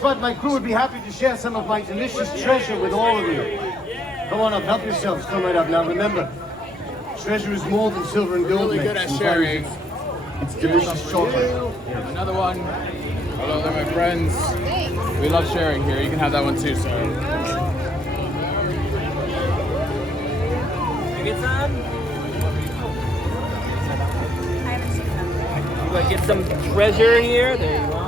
front, my crew would be happy to share some of my delicious treasure with all of you. Come on up, help yourselves. Come right up. Now remember, treasure is more than silver and gold. Really good at sharing. It's delicious chocolate. Another one. Hello there, my friends. We love sharing here. You can have that one too, sir. You get some? I haven't seen them. You want to get some treasure here? There you are.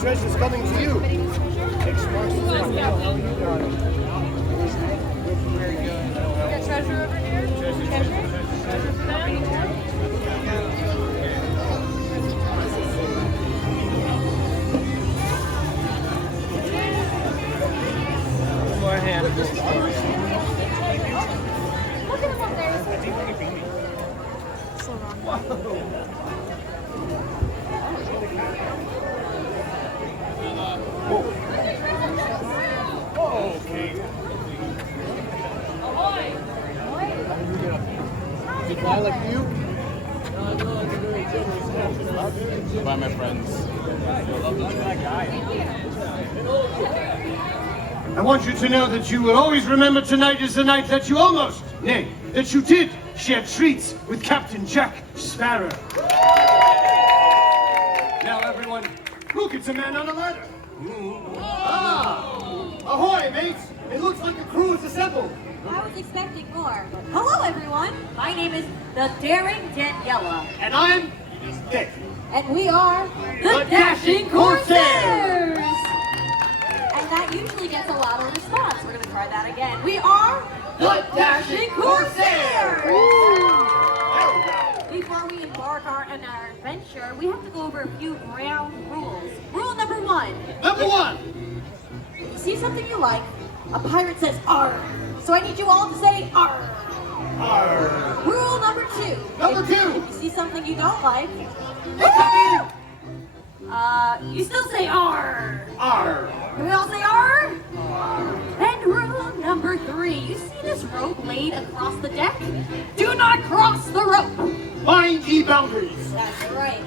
Treasure's coming to you. Treasure over here? Treasure for them? More hand. Look at him up there. So wrong. Fly like you? Bye, my friends. I want you to know that you will always remember tonight as the night that you almost, nay, that you did share treats with Captain Jack Sparrow. Now everyone, look, it's a man on a ladder. Ah! Ahoy, mates! It looks like the crew is assembled. I was expecting more. Hello, everyone. My name is the Daring Daniela. And I'm Dick. And we are The Dashing Corsairs! And that usually gets a lot of response. We're going to try that again. We are The Dashing Corsairs! Before we embark on our adventure, we have to go over a few ground rules. Rule number one. Number one. If you see something you like, a pirate says "arr." So I need you all to say "arr." Arr. Rule number two. Number two. If you see something you don't like, Arr. you still say "arr." Arr. Can we all say "arr"? And rule number three. You see this rope laid across the deck? Do not cross the rope. Mind ye boundaries. That's right.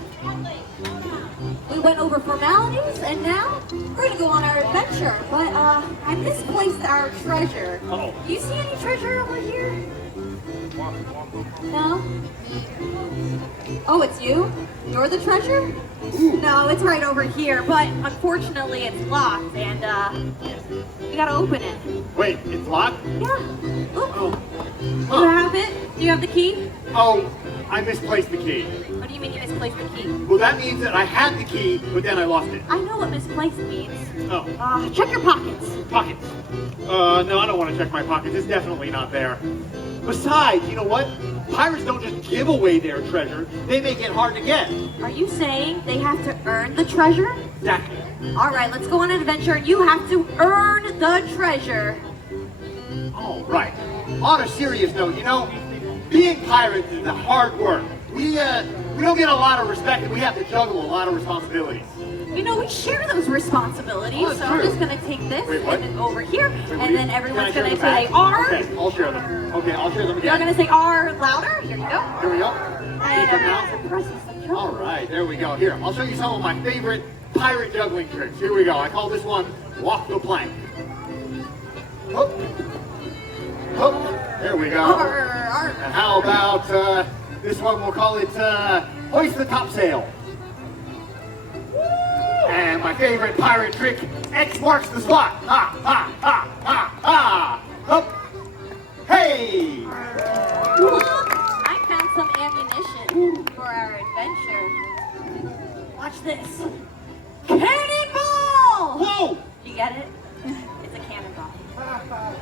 We went over formalities, and now we're gonna go on our adventure. But I misplaced our treasure. Uh-oh. You see any treasure over here? No? Oh, it's you? You're the treasure? No, it's right over here, but unfortunately it's locked, and you gotta open it. Wait, it's locked? Yeah. Look. Oh. You Huh. have it? Do you have the key? Oh, I misplaced the key. What do you mean you misplaced the key? Well, that means that I had the key, but then I lost it. I know what misplaced means. Oh, Check your pockets. pockets. No, I don't want to check my pockets. It's definitely not there. Besides, you know what? Pirates don't just give away their treasure. They make it hard to get. Are you saying they have to earn the treasure? Exactly. All right, let's go on an adventure, and you have to earn the treasure. All right. On a serious note, you know, being pirates is hard work. We don't get a lot of respect, and we have to juggle a lot of responsibilities. You know, we share those responsibilities, Oh, that's so I'm true. just going to take this Wait, what? and then over here, and then everyone's Can I going to share say them R. back? Okay, I'll share them. Okay, I'll share them You're again. going to say R louder. Here you go. Here we go. And everyone's presses the All right, there we go. Here, I'll show you some of my favorite pirate juggling tricks. Here we go. I call this one walk the plank. Hook. Hook. There we go. R. And how about this one? We'll call it hoist the topsail. And my favorite pirate trick, X marks the spot. Ha, ha, ha, ha, ha. Hup. Hey! I found some ammunition for our adventure. Watch this. Cannonball! Whoa! You get it? It's a cannonball.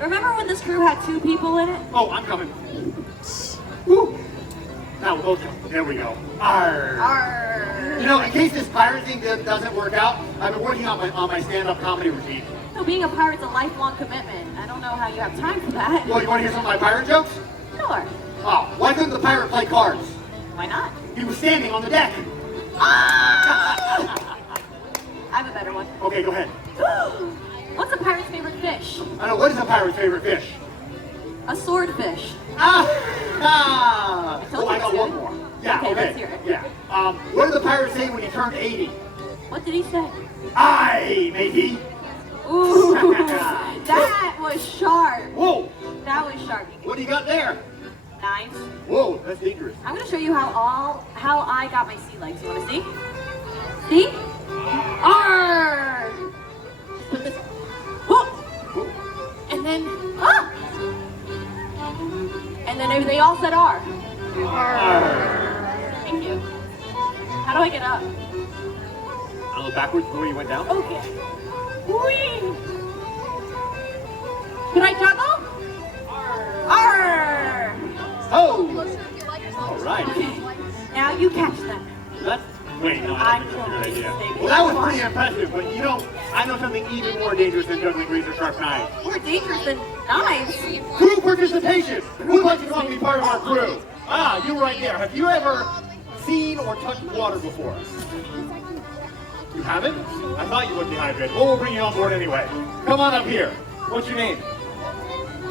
Remember when this crew had 2 people in it? Oh, I'm coming. Woo. Now, okay, there we go. Arr. Arr. You know, in case this pirate thing doesn't work out, I've been working on my stand-up comedy routine. No, being a pirate's a lifelong commitment. I don't know how you have time for that. Well, you want to hear some of my pirate jokes? Sure. Oh, why couldn't the pirate play cards? Why not? He was standing on the deck. I have a better one. Okay, go ahead. What's a pirate's favorite fish? I know, what is a pirate's favorite fish? A swordfish. Ah! told Oh, you I got it's one good. more. Yeah, Okay, okay. let's hear it. Yeah. What did the pirate say when he turned 80? What did he say? Aye, matey. Ooh, that was sharp. Whoa! That was sharp. What do you got there? Knives. Whoa, that's dangerous. I'm gonna show you how I got my sea legs. You wanna see? See? Arr! Just put this. Whoa! And then and then they all said R. Thank you. How do I get up? A little backwards before you went down. Okay. Whee! Can I juggle? Arr! Oh! All right. Now you catch them. That's, wait, no, I don't think that's a good idea. Well, that was pretty impressive, but you know, I know something even more dangerous than juggling razor sharp knives. More dangerous than knives. Crew participation! Who'd like to come and be part of our crew? Ah, you right there. Have you ever seen or touched water before? You haven't? I thought you looked dehydrated. Well, we'll bring you on board anyway. Come on up here. What's your name?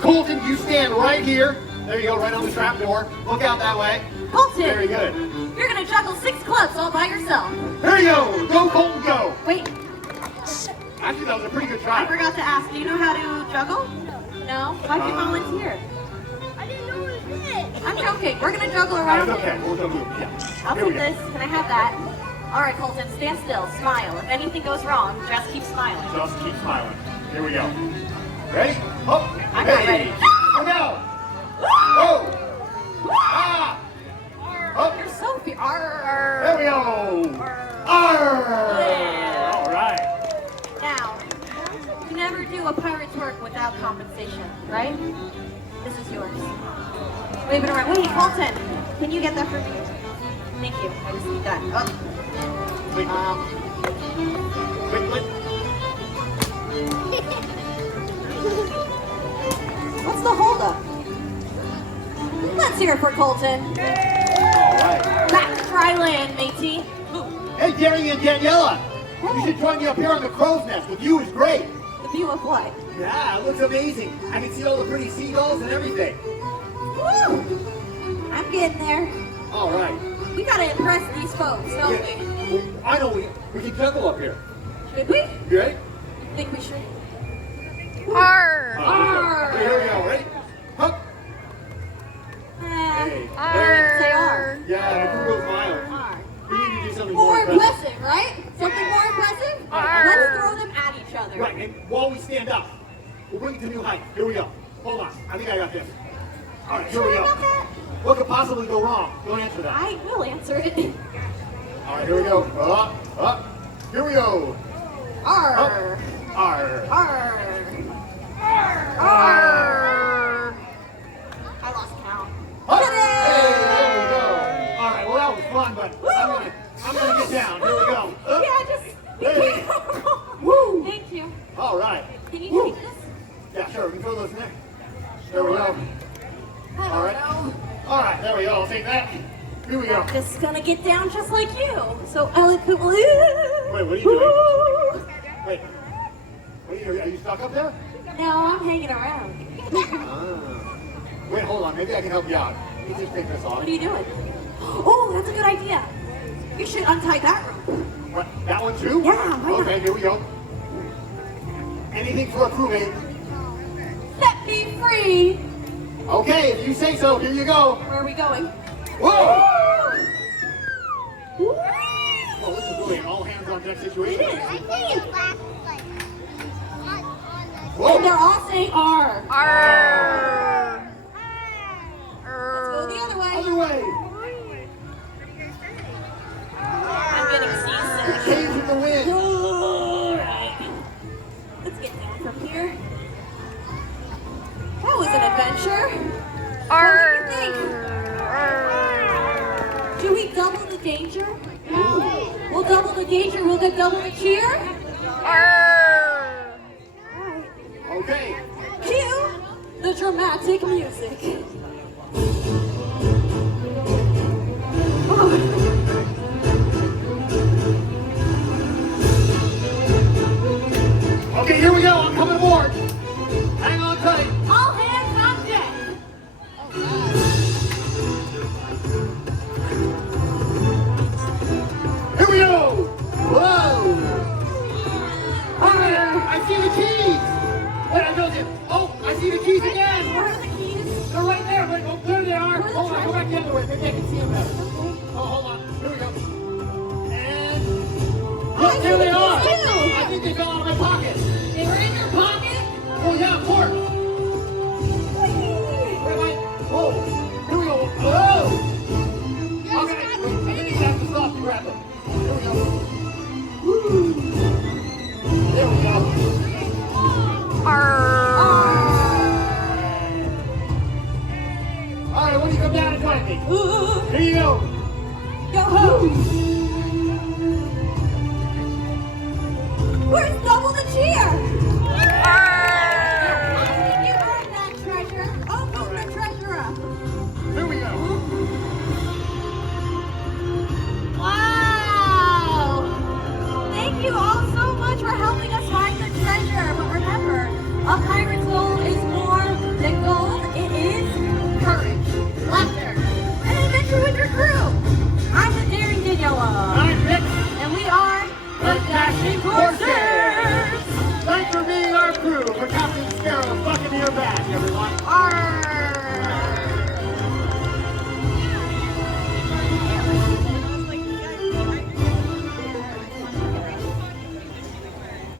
Colton, you stand right here. There you go, right on the trap door. Look out that way. Colton, Very good. you're gonna juggle 6 clubs all by yourself. There you go. Go, Colton, go. Wait, Actually, that was a pretty good I try. forgot to ask. Do you know how to juggle? No? Why'd you volunteer? I didn't know it was it. I'm joking. We're gonna juggle That's around. okay. We'll go move. Yeah. I'll Here we take go. this. Can I have that? All right, Colton, stand still. Smile. If anything goes wrong, just keep smiling. Just keep smiling. Here we go. Ready? Up. I'm not Hey. ready. Go down. Whoa. Ah. Up. You're so fierce. Arr. There we go. Arr. Yeah. All right. Now, you never do a pirate's work without compensation, right? This is yours. Wave it around. Wait, Colton, can you get that for me? Thank you. I just need that. Oh. Wait. Wait. What's the holdup? Let's hear it for Colton. All right. Back to dry land, matey. Hey, Gary and Daniela. You should join me up here on the crow's nest. The view is great. The view of what? Yeah, it looks amazing. I can see all the pretty seagulls and everything. Woo! I'm getting there. All right. We gotta impress these folks, don't we? Yeah. I know we can juggle up here. Should we? You ready? Think we should? Arr. Arr. Here we go. Ready? Hup. Hey. There. Say R. Yeah, the crew goes mild. R. We need to do something More more impressive. impressive, right? Something more impressive? Arr. Let's throw them at each other. Right, and while we stand up, we'll bring it to new height. Here we go. Hold on. I think I got this. All right, here we Sure go. about that? What could possibly go wrong? Don't answer that. I will answer it. All right, here we go. Up. Here we go. R. Up. Arr. R. R. I lost count. Up. Hey, there we go. All right, well that was fun, but I'm gonna get down. Here we go. Up. Yeah, just be Hey. careful. Woo. Thank you. All right. Can you Woo. take this? Yeah, sure. We can throw those in there. There we go. I All right. don't know. All right, there we go. I'll take that. Here we go. This is gonna get down just like you. So eloquently. Wait, what are you doing? Wait. Are you stuck up there? No, I'm hanging around. Wait, hold on. Maybe I can help you out. You just take this off. What are you doing? Oh, that's a good idea. You should untie that rope. What, that one too? Yeah, why not? Okay, here we go. Anything for a crewmate. Set me free. Okay, if you say so, here you go. Where are we going? Whoa! Woo! Oh, this is really an all hands on deck situation. It is. Whoa! And they're all saying R. Arr. Let's go the other way. Other way. I'm getting seasick. Caves in the wind. Alright. Let's get down from here. That was an adventure. Arr. What do you think? Do we double the danger? We'll double the danger. We'll get double the cheer. Arr. Alright. Okay. Cue the dramatic music. Okay, here we go. I'm coming aboard. Hang on tight. All hands on deck. Here we go. Whoa. Alright, I see the keys. Wait, I know them. Oh, I see the keys again. Where are the keys? They're right there. Wait, oh, there they are. Where's the Hold on, go back the treasure? other way. Maybe I can see them better. Oh, hold on. Here we go. And look, there they are. I think they fell out of my pocket. They were in your pocket? Oh yeah, of course. Where am I? Whoa. Here we go. Whoa. Okay. I think you have to stop to grab them. Here we go. Woo. There we go. All right, when you come down and join me. Here you go. Yo-ho! Where's double the cheer? You earned that treasure. Open the treasure up. Here we go. Wow! Thank you all so much for helping us find the treasure. But remember, a pirate's goal is more than gold. It is courage, laughter, and adventure with your crew. I'm the Daring Daniela. I'm Nick. And we are The Dashing Corsairs. Thanks for being our crew for Captain Sparrow's Buccaneer badge, everyone. our